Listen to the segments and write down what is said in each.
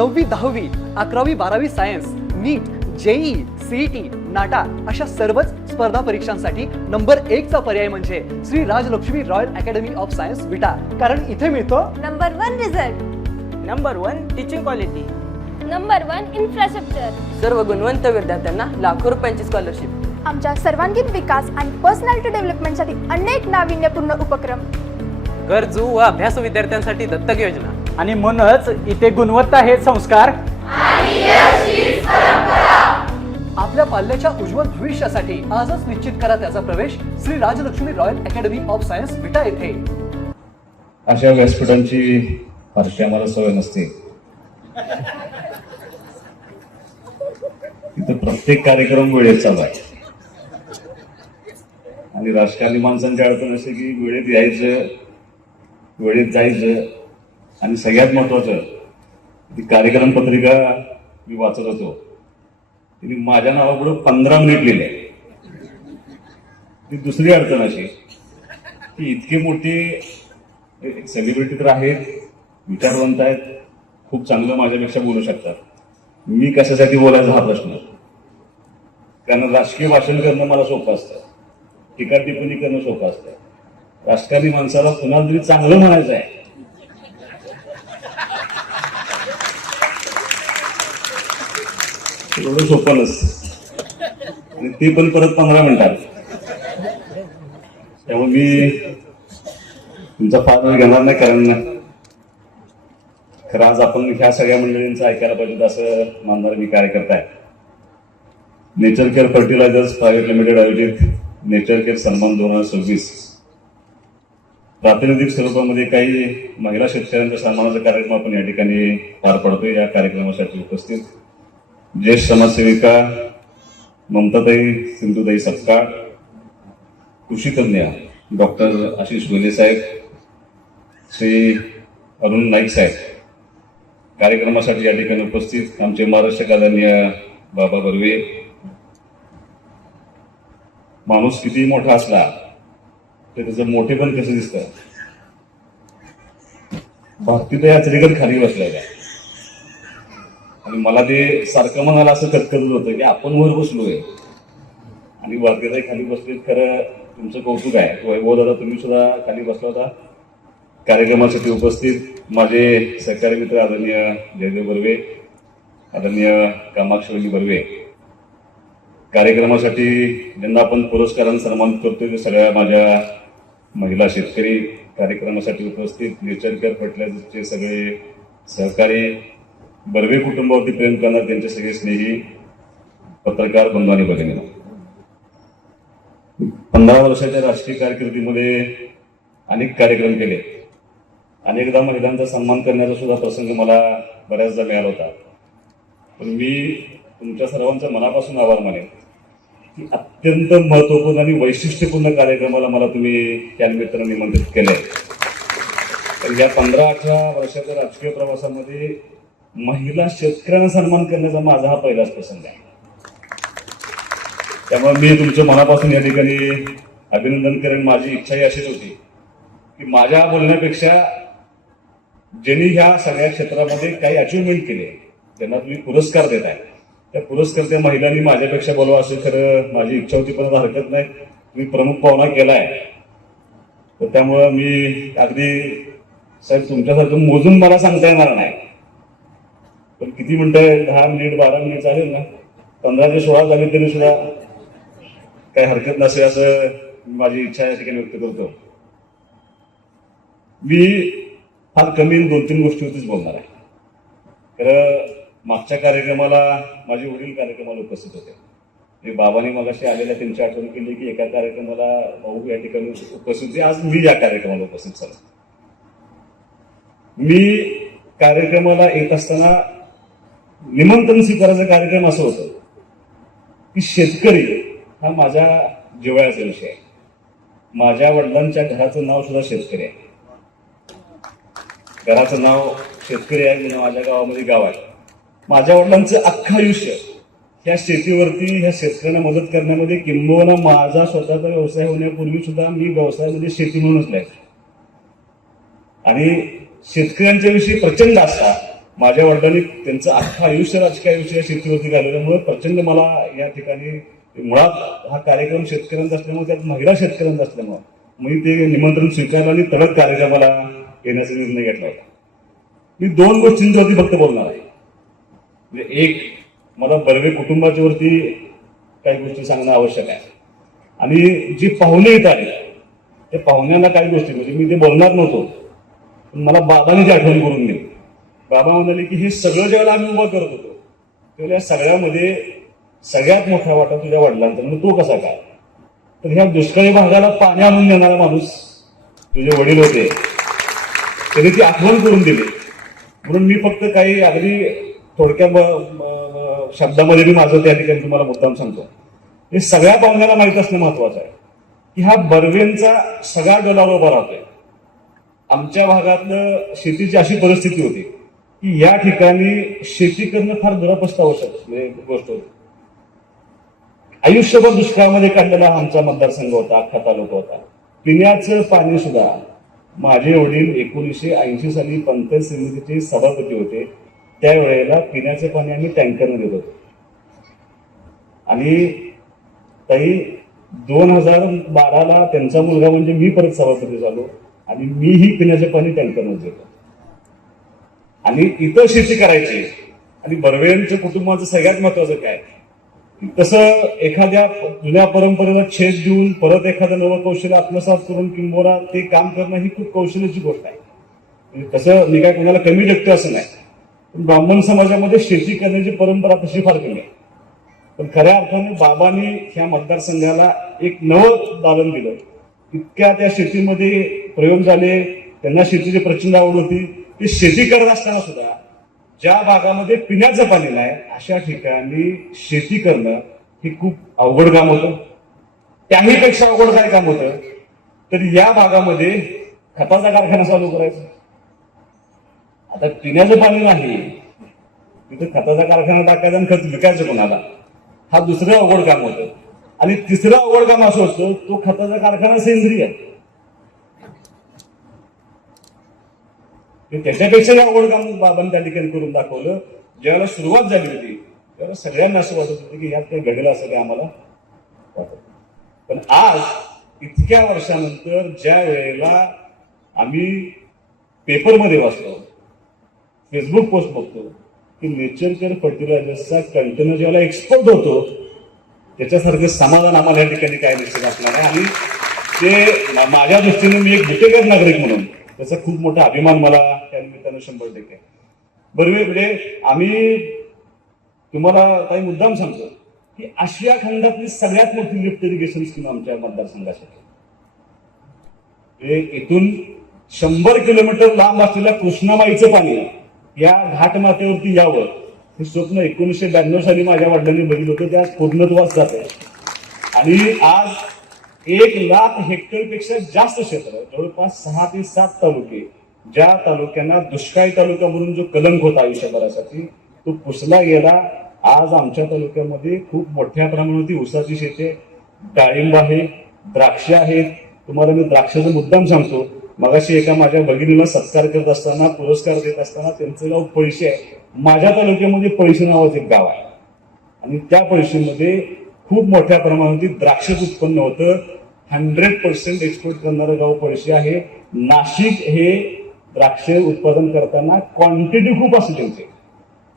9वी 10वी 11वी 12वी science, NEET, JEE, CET, NATA अशा सर्वच स्पर्धा परीक्षांसाठी नंबर 1 चा पर्याय म्हणजे Shri Rajlakshmi Royal Academy of Science Vita. कारण इथे मिळतो number 1 result, number 1 teaching quality, number 1 infrastructure, सर्व गुणवंत विद्यार्थ्यांना लाखो रुपयांची स्कॉलरशिप. आमच्या सर्वांगीण विकास आणि पर्सनॅलिटी डेव्हलपमेंटसाठी अनेक नाविन्यपूर्ण उपक्रम, गरजू व अभ्यासू विद्यार्थ्यांसाठी दत्तक योजना. आणि म्हणूनच इथे गुणवत्ता हे संस्कार आपल्या पाल्याच्या उज्ज्वल भविष्यासाठी आजच निश्चित करा त्याचा प्रवेश Shri Rajlakshmi Royal Academy of Science Vita येथे. अशा व्यासपीठांची फारशी आम्हाला सवय नसते. तिथं प्रत्येक कार्यक्रम वेळेत चालू आहे आणि राजकारणी माणसांची अडचण असे की वेळेत यायचं, वेळेत जायचं आणि सगळ्यात महत्वाचं ती कार्यक्रम पत्रिका मी वाचत होतो. तिने माझ्या नावापुढे 15 मिनिट लिहिले. ती दुसरी अडचण अशी की इतके मोठे सेलिब्रिटी तर आहेत, विचारवंत आहेत, खूप चांगलं माझ्यापेक्षा बोलू शकतात. मी कशासाठी बोलायचा हा प्रश्न. कारण राजकीय भाषण करणं मला सोपं असतं, टीका टिप्पणी करणं सोपं असतं. राजकारणी माणसाला कुणाला तरी चांगलं म्हणायचं आहे एवढं सोपं नसतं आणि ते पण परत 15 मिनिटात. त्यामुळे मी तुमचा फार वेळ घेणार नाही, कारण खरं आज आपण ह्या सगळ्या मंडळींचं ऐकायला पाहिजे असं मानणारे मी कार्यकर्ता आहे. Nature Care Fertilizers Private Limited आयोजित नेचर केअर सन्मान 2026 प्रातिनिधिक स्वरूपामध्ये काही महिला शेतकऱ्यांच्या सन्मानाचा कार्यक्रम आपण या ठिकाणी पार पडतोय. या कार्यक्रमासाठी उपस्थित ज्येष्ठ समाजसेविका ममताताई सिंधुताई सपकाळ, कृषी तज्ञ डॉक्टर आशिष गोले साहेब, श्री अरुण नाईक साहेब, कार्यक्रमासाठी या ठिकाणी उपस्थित आमचे महाराष्ट्र आदरणीय बाबा बर्वे. माणूस किती मोठा असला तर त्याचं मोठेपण कसं दिसतं. भारतीय आचरीकर खाली बसलेला आहे आणि मला ते सारखं मनाला असं कटकटत होतं की आपण वर बसलोय आणि भारतीय खाली बसले. खरं तुमचं कौतुक आहे. वैभव दादा, तुम्ही सुद्धा खाली बसला होता. कार्यक्रमासाठी उपस्थित माझे सहकारी मित्र आदरणीय जयदेव बर्वे, आदरणीय कामाक्षी बर्वे, कार्यक्रमासाठी ज्यांना आपण पुरस्काराने सन्मानित करतोय सगळ्या माझ्या महिला शेतकरी, कार्यक्रमासाठी उपस्थित नेचर केअर फर्टिलायझरचे सगळे सहकारी, बर्वे कुटुंबावरती प्रेम करणार त्यांचे सगळे स्नेही, पत्रकार बंधू आणि भगिनी. 15 वर्षाच्या राजकीय कारकिर्दीमध्ये अनेक कार्यक्रम केले. अनेकदा महिलांचा सन्मान करण्याचा सुद्धा प्रसंग मला बऱ्याचदा मिळाला होता. पण मी तुमच्या सर्वांचा मनापासून आभार मानेन की अत्यंत महत्वपूर्ण आणि वैशिष्ट्यपूर्ण कार्यक्रमाला मला तुम्ही त्या निमित्तानं निमंत्रित केलंय. तर या 15-18 वर्षाच्या राजकीय प्रवासामध्ये महिला शेतकऱ्यांना सन्मान करण्याचा माझा हा पहिलाच प्रसंग आहे. त्यामुळे मी तुमच्या मनापासून या ठिकाणी अभिनंदन करेन. माझी इच्छाही अशीच होती की माझ्या बोलण्यापेक्षा ज्यांनी ह्या सगळ्या क्षेत्रामध्ये काही अचिव्हमेंट केले त्यांना तुम्ही पुरस्कार देताय, त्या पुरस्कार त्या महिलांनी माझ्यापेक्षा बोलवा अशी खरं माझी इच्छा होती. पण हरकत नाही, तुम्ही प्रमुख पाहुणा केलाय. तर त्यामुळं मी अगदी साहेब तुमच्यासारखं मोजून मला सांगता येणार नाही, पण किती मिनिटं, 10 मिनिट 12 मिनिट चालेल ना, 15 ते 16 झाले तरी सुद्धा काही हरकत नसेल असं माझी इच्छा या ठिकाणी व्यक्त करतो. मी फार कमी 2-3 गोष्टीवरतीच बोलणार आहे. खरं मागच्या कार्यक्रमाला माझे वडील कार्यक्रमाला उपस्थित होते. बाबांनी मगाशी आलेल्या त्यांची आठवण केली की एका कार्यक्रमाला भाऊ या ठिकाणी उपस्थित होते. आज मी या कार्यक्रमाला उपस्थित झालो. मी कार्यक्रमाला येत असताना निमंत्रण स्वीकारायचा कार्यक्रम असं होतं की शेतकरी हा माझ्या जिव्हाळ्याचा विषय आहे. माझ्या वडिलांच्या घराचं नाव सुद्धा शेतकरी आहे. घराचं नाव शेतकरी आहे म्हणून माझ्या गावामध्ये गाव आहे. माझ्या वडिलांचं अख्खं आयुष्य ह्या शेतीवरती, ह्या शेतकऱ्यांना मदत करण्यामध्ये, किंबहुना माझा स्वतःचा व्यवसाय होण्यापूर्वी सुद्धा मी व्यवसायामध्ये शेती म्हणूनच लागलो आणि शेतकऱ्यांच्या विषयी प्रचंड आस्था माझ्या वडिलांनी त्यांचं अख्खं आयुष्य राजकीय आयुष्य या शेतीवरती घालवल्यामुळे प्रचंड मला या ठिकाणी मुळात हा कार्यक्रम शेतकऱ्यांचा असल्यामुळे त्यात महिला शेतकऱ्यांचा असल्यामुळे मी ते निमंत्रण स्वीकारलं आणि तडक कार्यक्रमाला येण्याचा निर्णय घेतला होता. मी 2 गोष्टींवरती फक्त बोलणार आहे. म्हणजे एक, मला बर्वे कुटुंबाच्या वरती काही गोष्टी सांगणं आवश्यक आहे आणि जी पाहुणे येत आले त्या पाहुण्यांना काही गोष्टी म्हणजे मी ते बोलणार नव्हतो पण मला बाबांनी ती आठवण करून दिली. बाबा म्हणाले की हे सगळं ज्यावेळेला आम्ही उभं करत होतो त्यावेळेला या सगळ्यामध्ये सगळ्यात मोठा वाटा तुझ्या वडिलांचा. म्हणजे तो कसा काय, तर ह्या दुष्काळी भागाला पाणी आणून देणारा माणूस तुझे वडील होते, त्यांनी ती आठवण करून दिली. म्हणून मी फक्त काही अगदी थोडक्या शब्दामध्ये मी माझं त्या ठिकाणी तुम्हाला मुद्दाम सांगतो. हे सगळ्या पाहुण्याला माहीत असणं महत्वाचं आहे की हा बर्वेंचा सगळा डोलावर उभा राहतोय. आमच्या भागातलं शेतीची अशी परिस्थिती होती की या ठिकाणी शेती करणं फार दुरापस्त आवश्यक गोष्ट होती. आयुष्यभर दुष्काळामध्ये काढलेला आमचा मतदारसंघ होता, अख्खा तालुका होता. पिण्याचं पाणी सुद्धा माझे वडील 1980 साली पंचायत समितीचे सभापती होते. त्यावेळेला पिण्याचे पाणी आम्ही टँकरने देत होतो आणि ताई 2012ला त्यांचा मुलगा म्हणजे मी परत सभापती झालो आणि मीही पिण्याचे पाणी टँकरने देतो आणि इथं शेती करायची. आणि बर्वेंच्या कुटुंबाचं सगळ्यात महत्वाचं काय, तसं एखाद्या जुन्या परंपरेला छेद देऊन परत एखादं नवं कौशल्य आत्मसात करून किंबोरा ते काम करणं ही खूप कौशल्याची गोष्ट आहे. म्हणजे तसं मी काय कोणाला कमी लेखतो असं नाही, पण ब्राह्मण समाजामध्ये शेती करण्याची परंपरा तशी फार कमी आहे. पण खऱ्या अर्थाने बाबांनी ह्या मतदारसंघाला एक नवं दालन दिलं. इतक्या त्या शेतीमध्ये प्रयोग झाले, त्यांना शेतीची प्रचंड आवड होती. ते शेती करत असताना सुद्धा ज्या भागामध्ये पिण्याचं पाणी नाही अशा ठिकाणी शेती करणं हे खूप अवघड काम होतं. त्याही पेक्षा अवघड काय काम होतं तर या भागामध्ये खताचा कारखाना चालू करायचा. आता पिण्याचं पाणी नाही तिथे खताचा कारखाना टाकायचा आणि खत विकायचं कोणाला, हा दुसरं अवघड काम होतं. आणि तिसरं अवघड काम असं होतं तो खताचा कारखाना सेंद्रिय, त्याच्यापेक्षा अवघड काम बाबांनी त्या ठिकाणी करून दाखवलं. ज्यावेळेला सुरुवात झाली होती त्यावेळेला सगळ्यांना असं वाटत होतं की यात काही घडेल असं काही आम्हाला वाटत. पण आज इतक्या वर्षानंतर ज्या वेळेला आम्ही पेपरमध्ये वाचतो, फेसबुक पोस्ट बघतो की नेचरकेअर फर्टिलायझर्सचा कंटेनर ज्यावेळेला एक्सपोर्ट होतो त्याच्यासारखं समाधान आम्हाला या ठिकाणी काय निश्चित असणार आहे. आणि ते माझ्या दृष्टीने मी एक गुन्हेगार नागरिक म्हणून त्याचा खूप मोठा अभिमान मला त्या निमित्तानं 100%. बरोबर, म्हणजे आम्ही तुम्हाला काही मुद्दाम सांगतो की आशिया खंडातली सगळ्यात मोठी लिफ्ट इरिगेशन स्कीम आमच्या मतदारसंघासाठी. इथून 100 किलोमीटर लांब असलेल्या कृष्णामाईचं पाणी या घाट माथ्यावरती यावं हे स्वप्न 1992 साली माझ्या वडिलांनी बघितलं होतं. ते आज पूर्णत्वास जात आहे आणि आज 1,00,000 हेक्टरपेक्षा जास्त क्षेत्र, जवळपास 6 ते 7 तालुके, ज्या तालुक्यांना दुष्काळी तालुका म्हणून जो कलंक होता आयुष्यभरासाठी तो पुसला गेला. आज आमच्या तालुक्यामध्ये खूप मोठ्या प्रमाणात ऊसाची शेती आहे, डाळिंब आहे, द्राक्ष आहेत. तुम्हाला मी द्राक्षाचा मुद्दाम सांगतो. मगाशी एका माझ्या भगिनीला सत्कार करत असताना, पुरस्कार देत असताना त्यांचं गाव पळशी आहे. माझ्या तालुक्यामध्ये पळशी नावाचं एक गाव आहे आणि त्या पळशीमध्ये खूप मोठ्या प्रमाणात द्राक्षच उत्पन्न होतं. 100% एक्सपोर्ट करणारं गाव पळशी आहे. नाशिक हे द्राक्ष उत्पादन करताना क्वांटिटी खूप असते त्यांची,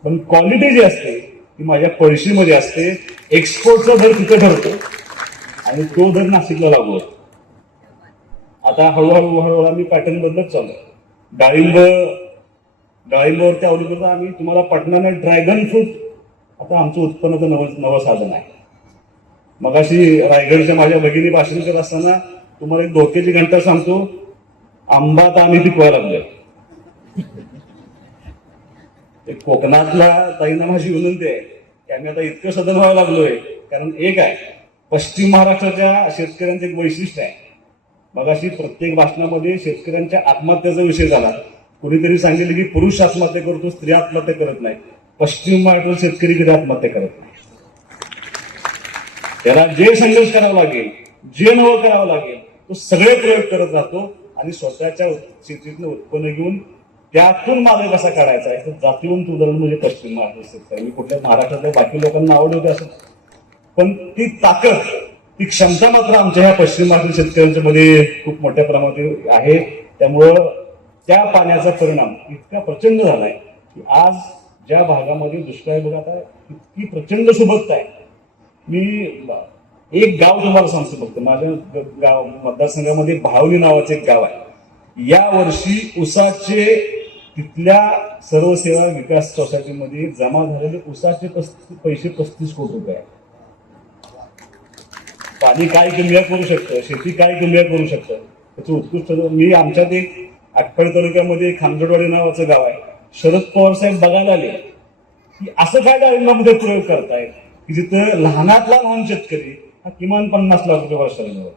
पण क्वालिटी जी असते ती माझ्या पळशीमध्ये असते. एक्सपोर्टचा दर तिथे ठरतो आणि तो दर नाशिकला लागू होतो. आता हळूहळू आम्ही पॅटर्न बदलत चालू. डाळिंबावरती अवलंबून आम्ही तुम्हाला पटणाला ड्रॅगन फ्रूट आता आमचं उत्पन्नाचं नवं साधन आहे. मगाशी रायगडच्या माझ्या भगिनी भाषण करत असताना तुम्हाला एक धोक्याची घंटा सांगतो, आंबा तर आम्ही पिकवायला लागलोय. कोकणातला ताईंना माझी विनंती आहे की आम्ही आता इतकं सदन व्हायला लागलोय. कारण एक आहे, पश्चिम महाराष्ट्राच्या शेतकऱ्यांचं एक वैशिष्ट्य आहे. मगाशी प्रत्येक भाषणामध्ये शेतकऱ्यांच्या आत्महत्याचा विषय झाला. कुणीतरी सांगितलं की पुरुष आत्महत्या करतो, स्त्री आत्महत्या करत नाही. पश्चिम महाराष्ट्रात शेतकरी कधी आत्महत्या करत नाही. त्याला जे संघर्ष करावा लागेल, जे नवं करावं लागेल तो सगळे प्रयोग करत राहतो आणि स्वतःच्या शेतीतलं उत्पन्न घेऊन त्यातून मार्ग कसा काढायचा आहे तर जातीवंत उदाहरण म्हणजे पश्चिम महाराष्ट्र शेतकरी. मी कुठल्या महाराष्ट्रातल्या बाकी लोकांना आवड होते असं, पण ती ताकद, ती क्षमता मात्र आमच्या ह्या पश्चिम महाराष्ट्र शेतकऱ्यांच्या मध्ये खूप मोठ्या प्रमाणात आहे. त्यामुळं त्या पाण्याचा परिणाम इतका प्रचंड झालाय की आज ज्या भागामध्ये दुष्काळ बघा आता इतकी प्रचंड सुबकता आहे. मी एक गाव तुम्हाला सांगतो फक्त, माझ्या गाव मतदारसंघामध्ये भावली नावाचं एक गाव आहे. या वर्षी उसाचे तिथल्या सर्व सेवा विकास सोसायटीमध्ये जमा झालेले उसाचे पैसे 35 कोटी रुपये आहेत. पाणी काय किमया करू शकतं, शेती काय किमया करू शकतं, त्याचं उत्कृष्ट. मी आमच्यात एक आटपाडी तालुक्यामध्ये खामगडवाडी नावाचं गाव आहे. शरद पवार साहेब बघायला आले की असं काय डाळिंबामध्ये प्रयोग करतायत की जिथं लहानातला लहान शेतकरी हा किमान 50 लाख रुपये वर्षाला मिळतो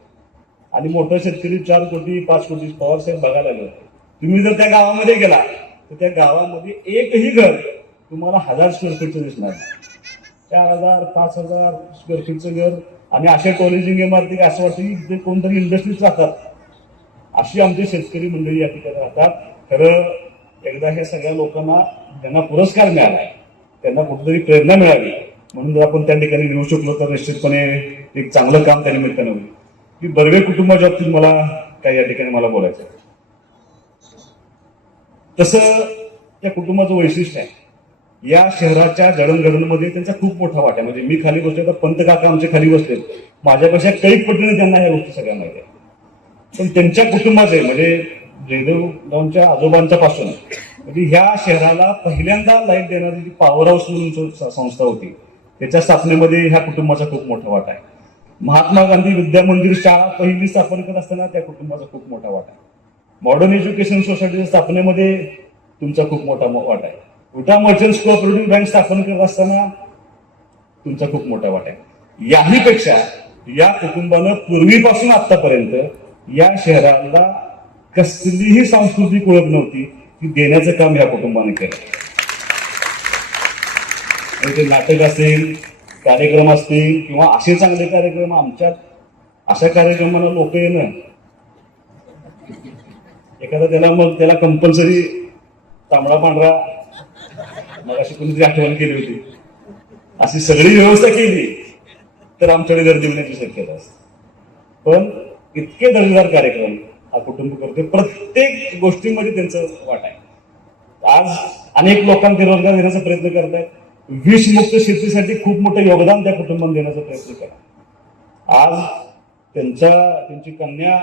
आणि मोठा शेतकरी 4 कोटी 5 कोटी. पवार साहेब बघायला आले होते. तुम्ही जर त्या गावामध्ये गेला तर त्या गावामध्ये एकही घर तुम्हाला 1000 स्क्वेअर फीटचं दिसणार नाही. 4000 5000 स्क्वेअर फीटचं घर आणि अशा टॉलेजिंग इमारती असं वाटतं की तिथे कोणतरी इंडस्ट्रीज राहतात. अशी आमचे शेतकरी मंडळी या ठिकाणी राहतात. खरं एकदा ह्या सगळ्या लोकांना ज्यांना पुरस्कार मिळाला आहे त्यांना कुठेतरी प्रेरणा मिळावी म्हणून जर आपण त्या ठिकाणी नेऊ शकलो तर निश्चितपणे एक चांगलं काम त्या निमित्तानं होईल. की बर्वे कुटुंबाच्या बाबतीत मला काही या ठिकाणी मला बोलायचं आहे. तसं त्या कुटुंबाचं वैशिष्ट्य आहे, या शहराच्या जडणघडणमध्ये त्यांचा खूप मोठा वाटा आहे. म्हणजे मी खाली बसले तर पंत काका आमचे खाली बसले, माझ्यापेक्षा कैक पटीने त्यांना ह्या गोष्टी सगळ्या माहिती आहे. पण त्यांच्या कुटुंबाचे म्हणजे जयदेवरावांच्या आजोबांच्या पासून म्हणजे ह्या शहराला पहिल्यांदा लाईट देणारी जी पॉवर हाऊस म्हणून संस्था होती त्याच्या स्थापनेमध्ये ह्या कुटुंबाचा खूप मोठा वाटा आहे. महात्मा गांधी विद्या मंदिर शाळा पहिली स्थापन करत असताना त्या कुटुंबाचा खूप मोठा वाटा आहे. मॉडर्न एज्युकेशन सोसायटीच्या स्थापनेमध्ये तुमचा खूप मोठा वाटा आहे. उटा मर्चंट्स कोऑपरेटिव्ह बँक स्थापन करत असताना तुमचा खूप मोठा वाटा आहे. याहीपेक्षा या कुटुंबानं पूर्वीपासून आतापर्यंत या शहराला कसलीही सांस्कृतिक ओळख नव्हती ती देण्याचं काम या कुटुंबाने केलं. ते नाटक असेल, कार्यक्रम असतील किंवा असे चांगले कार्यक्रम, आमच्यात अशा कार्यक्रमाला लोक येणं एखादा त्याला कंपल्सरी तांबडा पांढरा मग अशी कोणीतरी आठवण केली होती अशी सगळी व्यवस्था केली तर आमच्याकडे गर्दी होण्याची शक्यता असते. पण इतके दर्जेदार कार्यक्रम हा कुटुंब करते. प्रत्येक गोष्टीमध्ये त्यांचं वाट आहे. आज अनेक लोकांना रोजगार देण्याचा प्रयत्न करतायत. विषमुक्त शेतीसाठी खूप मोठं योगदान त्या कुटुंबाने देण्याचा प्रयत्न करा. आज त्यांची कन्या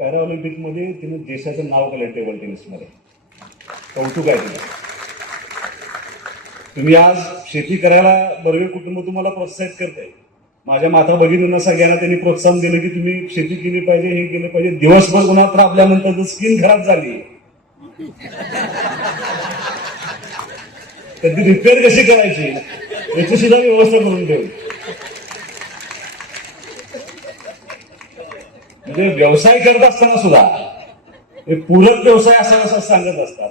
पॅरा ऑलिम्पिक मध्ये तिने देशाचं नाव केलं टेबल टेनिसमध्ये. कौतुक आहे तिला. तुम्ही आज शेती करायला बर्वे कुटुंब तुम्हाला प्रोत्साहित करते. माझ्या माता भगिनींना सगळ्यांना त्यांनी प्रोत्साहन दिलं की तुम्ही शेती केली पाहिजे, हे केलं पाहिजे. दिवसभर उन्हात राबल्यानंतर जर स्किन खराब झाली तर ती रिपेअर कशी करायची याची सुद्धा व्यवस्था करून ठेवली. म्हणजे व्यवसाय करत असताना सुद्धा हे पूरक व्यवसाय असं सांगत असतात.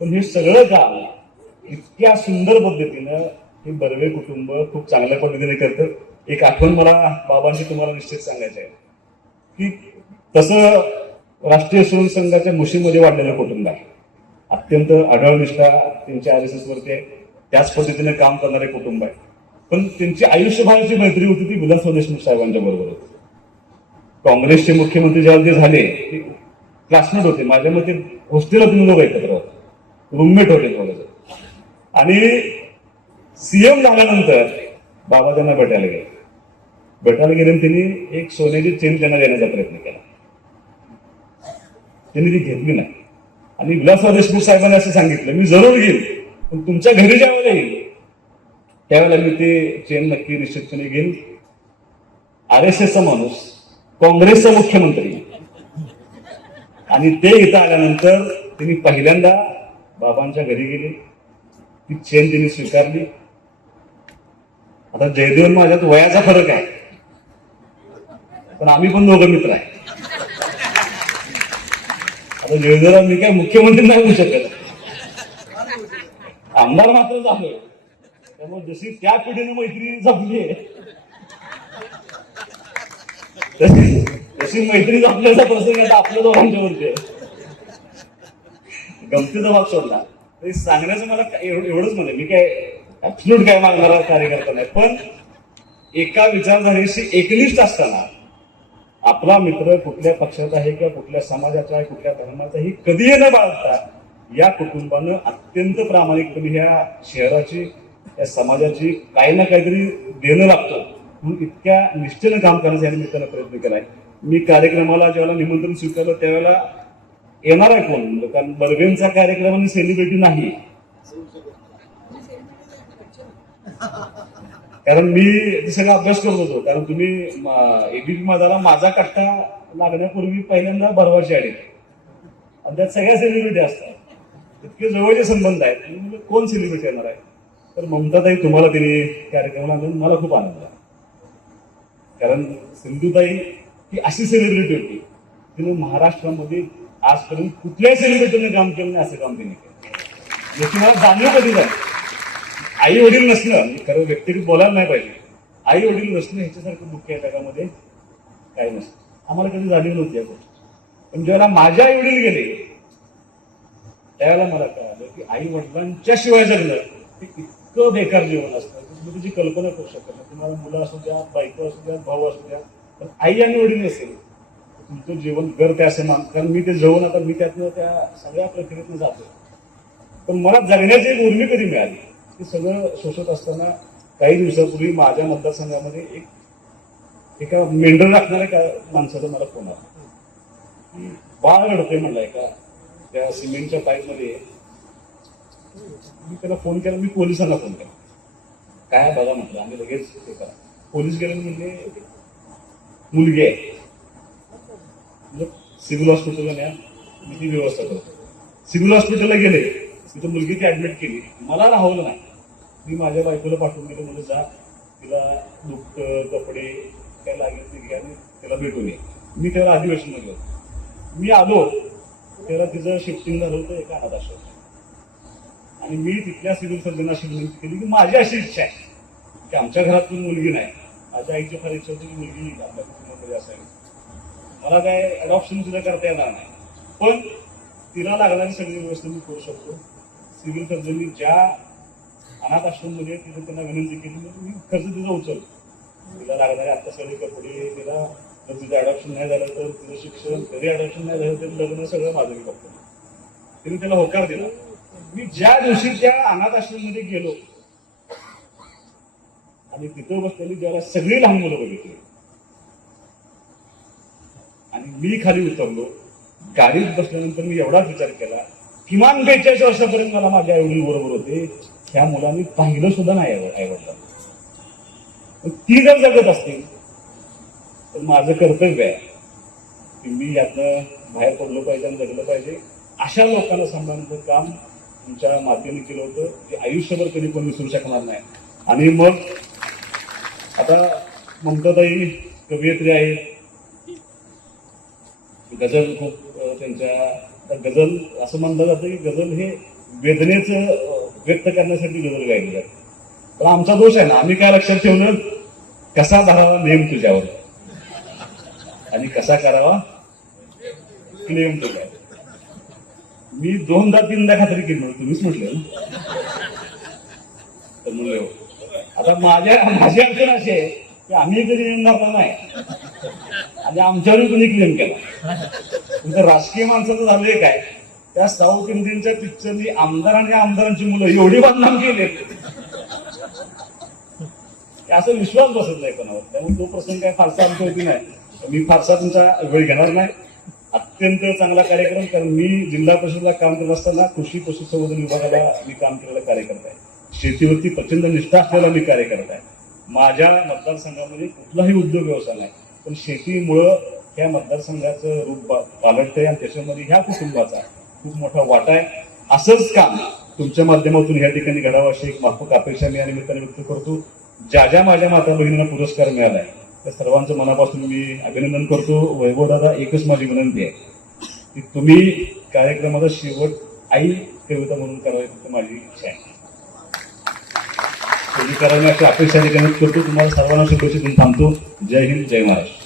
पण हे सगळं काम इतक्या सुंदर पद्धतीनं हे बर्वे कुटुंब खूप चांगल्या पद्धतीने करतं. एक आठवण मला बाबांची तुम्हाला निश्चित सांगायचं आहे की तसं राष्ट्रीय स्वयंसेवक संघाच्या मुशीमध्ये वाढलेलं कुटुंब आहे. अत्यंत आढळ निष्ठा त्यांच्या RSS वरती आहे. त्याच पद्धतीने काम करणारे कुटुंब आहे. पण त्यांची आयुष्यभराची मैत्री होती ती विलासराव देशमुख साहेबांच्या बरोबर होती. काँग्रेसचे मुख्यमंत्री ज्यावेळी ते झाले ते क्लासमेट होते. माझ्या मते हॉस्टेलला तुम्ही लोक एकत्र होते, रूममेट होते थोडं. आणि CM झाल्यानंतर बाबा त्यांना भेटायला गेले त्यांनी एक सोन्याची चेन त्यांना देण्याचा प्रयत्न केला. त्यांनी ती घेतली नाही. आणि विलासराव देशमुख साहेबांनी असं सांगितलं मी जरूर घेईन पण तुमच्या घरी ज्यावेळेला येईल त्यावेळेला मी ते चेन नक्की निश्चितपणे घेईन. RSSचा माणूस, काँग्रेसचा मुख्यमंत्री आणि ते इथं आल्यानंतर त्यांनी पहिल्यांदा बाबांच्या घरी गेले. ती चेन त्यांनी स्वीकारली. आता जयदेव माझ्यात वयाचा फरक आहे पण आम्ही पण दोघं मित्र आहे. आता जयदेवला मी काय मुख्यमंत्री नाही होऊ शकत, आमदार मात्र झालोय. त्यामुळे जशी त्या पिढीने मैत्री जपली आहे तशी मैत्री जपण्याचा प्रसंग आता आपल्या दोघांच्या वरती आहे. गमतीचा भाग सोडला तरी सांगण्याचं मला एवढंच म्हणजे मी काय ऍब्सोल्यूट काय मागणारा कार्यकर्ता नाही, पण एका विचारधारेशी एकनिष्ठ असताना आपला मित्र कुठल्या पक्षाचा आहे किंवा कुठल्या समाजाचा आहे, कुठल्या धर्माचा ही कधीही न बाळगता या कुटुंबानं अत्यंत प्रामाणिकपणे ह्या शहराची, या समाजाची काही ना काहीतरी देणं लागतं म्हणून इतक्या निष्ठेनं काम करण्याचा या निमित्तानं प्रयत्न केलाय. मी कार्यक्रमाला ज्यावेळेला निमंत्रण स्वीकारलं त्यावेळेला येणार आहे कोण, कारण बर्वेंचा कार्यक्रम आणि सेलिब्रिटी नाही, कारण मी ते सगळा अभ्यास करत होतो. कारण तुम्ही एबीपी माझा माझा कट्टा लागण्यापूर्वी पहिल्यांदा बर्वाची आली आणि त्यात सगळ्या सेलिब्रिटी असतात, इतके जवळचे संबंध आहेत. म्हणजे कोण सेलिब्रिटी येणार आहे, तर ममताताई तुम्हाला तिने कार्यक्रमाला आणून मला खूप आनंद आहे. कारण सिंधुताई ही अशी सेलिब्रिटी होती तिने महाराष्ट्रामध्ये आजपर्यंत कुठल्याही सेलिब्रिटीने काम केलं नाही असं काम तिने केलं, याची मला जाणीव कधीच आहे. आई वडील नसणं, खरं व्यक्तिगत बोलायला नाही पाहिजे, आई वडील नसणं ह्याच्यासारखं मुख्य आहे जगामध्ये काही नसतं. आम्हाला कधी जाणीव नव्हती या गोष्टी, पण जेव्हा माझ्या आई वडील गेले त्यावेळेला मला कळालं की आई वडिलांच्या शिवाय जगणं हे इतकं बेकार जीवन असतं तुम्ही त्याची कल्पना करू शकत नाही. तुम्हाला मुलं असू द्या, बायको असू द्या, भाऊ असू द्या, पण आई आणि वडील नसेल तुमचं जीवन गर्त असे मान. कारण मी ते जवळ आता मी त्यातनं त्या सगळ्या प्रक्रियेतनं जातो, पण मला जगण्याची एक उर्मी कधी मिळाली. ते सगळं शोषत असताना काही दिवसापूर्वी माझ्या मतदारसंघामध्ये एका मेंढर राखणाऱ्या एका माणसाचा मला फोन आला, बाळ रडतोय म्हणलाय का त्या सिमेंटच्या पाईपमध्ये. मी त्याला फोन केला, मी पोलिसांना फोन केला, काय बघा म्हटलं आम्ही लगेच हे करा. पोलीस गेले म्हणजे मुलगी आहे म्हणजे सिव्हिल हॉस्पिटलला न्या, मी ती व्यवस्था करतो. सिव्हिल हॉस्पिटलला गेले, तिथं मुलगी ती ऍडमिट केली, मला राहवलं नाही. मी माझ्या बायकोला पाठवून गेलो, म्हणजे जा तिला दुःख कपडे काय लागेल ते घ्या आणि त्याला भेटून ये. मी त्याला अधिवेशनमध्ये होतो, मी आलो त्याला तिचं शिफ्टिंग झालं होतं एका अनाथ आश्रमात, आणि मी तिथल्या सिव्हिल सर्जनाशी विनंती केली की माझी अशी इच्छा आहे की आमच्या घरातून मुलगी नाही, माझ्या आईची फार इच्छा होती की मुलगी आपल्या कुटुंबामध्ये असावी. मला काय अडॉप्शन सुद्धा करता येणार नाही, पण तिला लागणारी सगळी व्यवस्था मी करू शकतो. सिव्हिल सर्जननी ज्या अनाथ आश्रममध्ये तिथं त्यांना विनंती केली म्हणजे मी खर्च तिचा उचलतो. तिला लागणारे आता सगळे कपडे, तिला जर तिचं अडॉप्शन नाही झालं तर तिचं शिक्षण, तरी अडॉप्शन नाही झालं तरी लग्न सगळं माझं मी बघतो. तिने त्याला होकार दिला. मी ज्या दिवशी त्या अनाथ आश्रममध्ये गेलो आणि तिथं बसलेली ज्याला सगळी लहान मुलं बघितली आणि मी खाली उतरलो, गाडीत बसल्यानंतर मी एवढाच विचार केला, किमान 42 वर्षापर्यंत मला माझ्या आई वडील बरोबर होते, ह्या मुलांनी पाहिलं सुद्धा नाही आई वडिलांना. ती जर जगत असतील तर माझं कर्तव्य आहे की मी यातनं बाहेर पडलो पाहिजे आणि जगलं पाहिजे. अशा लोकांना सांभाळण्याचं काम तुमच्या मातेने केलं होतं, ते आयुष्यभर कधी पण विसरू शकणार नाही. आणि मग आता ममताताई कवयित्री आहेत, गझल खूप त्यांच्या गझल असं म्हणलं जातं की गझल हे वेदनेचं व्यक्त करण्यासाठी गझल गायली जाते. पण आमचा दोष आहे ना, आम्ही काय लक्षात ठेवलं, कसा धरावा नेम तुझ्यावर आणि कसा करावा क्लेम तुझ्यावर. मी 2दा-3दा खात्री केली म्हणून तुम्हीच म्हटलं तर म्हणलं हो. आता माझी अडचण अशी आहे की आम्ही कधी नेम धरला नाही आणि आमच्यावर कुणी क्लेम केला. तुमचं राजकीय माणसाचं झालंय काय, त्या साऊथ इंडियनच्या पिक्चरनी आमदार आणि आमदारांची मुलं एवढी बदनाम केले असं विश्वास बसत नाही कोणावर. त्यामुळे तो प्रसंग काय फारसा आमच्या होती नाही. मी फारसा तुमचा वेळ घेणार नाही. अत्यंत चांगला कार्यक्रम, कारण मी जिल्हा परिषदेला काम करत असताना कृषी पशुसंवर्धन विभागाला मी काम केलेला कार्यकर्ता आहे. शेतीवरती प्रचंड निष्ठा असलेला मी कार्यकर्ता आहे. माझ्या मतदारसंघामध्ये कुठलाही उद्योग व्यवसाय नाही, पण शेतीमुळं ह्या मतदारसंघाचं रूप पालटतंय आणि त्याच्यामध्ये ह्या कुटुंबाचा खूप मोठा वाटा आहे. असंच काम तुमच्या माध्यमातून ह्या ठिकाणी घडावं अशी एक माफक अपेक्षा मी या निमित्ताने व्यक्त करतो. ज्या माझ्या माता भगिनींना पुरस्कार मिळालाय त्या सर्वांचं मनापासून मी अभिनंदन करतो. वैभव दादा, एकच माझी विनंती आहे की तुम्ही कार्यक्रमाचा शेवट आई कविता म्हणून करावी, फक्त माझी इच्छा आहे. तुम्ही करावी अशी अपेक्षा करतो. तुम्हाला सर्वांना शुभेच्छा देऊन थांबतो. जय हिंद, जय महाराष्ट्र.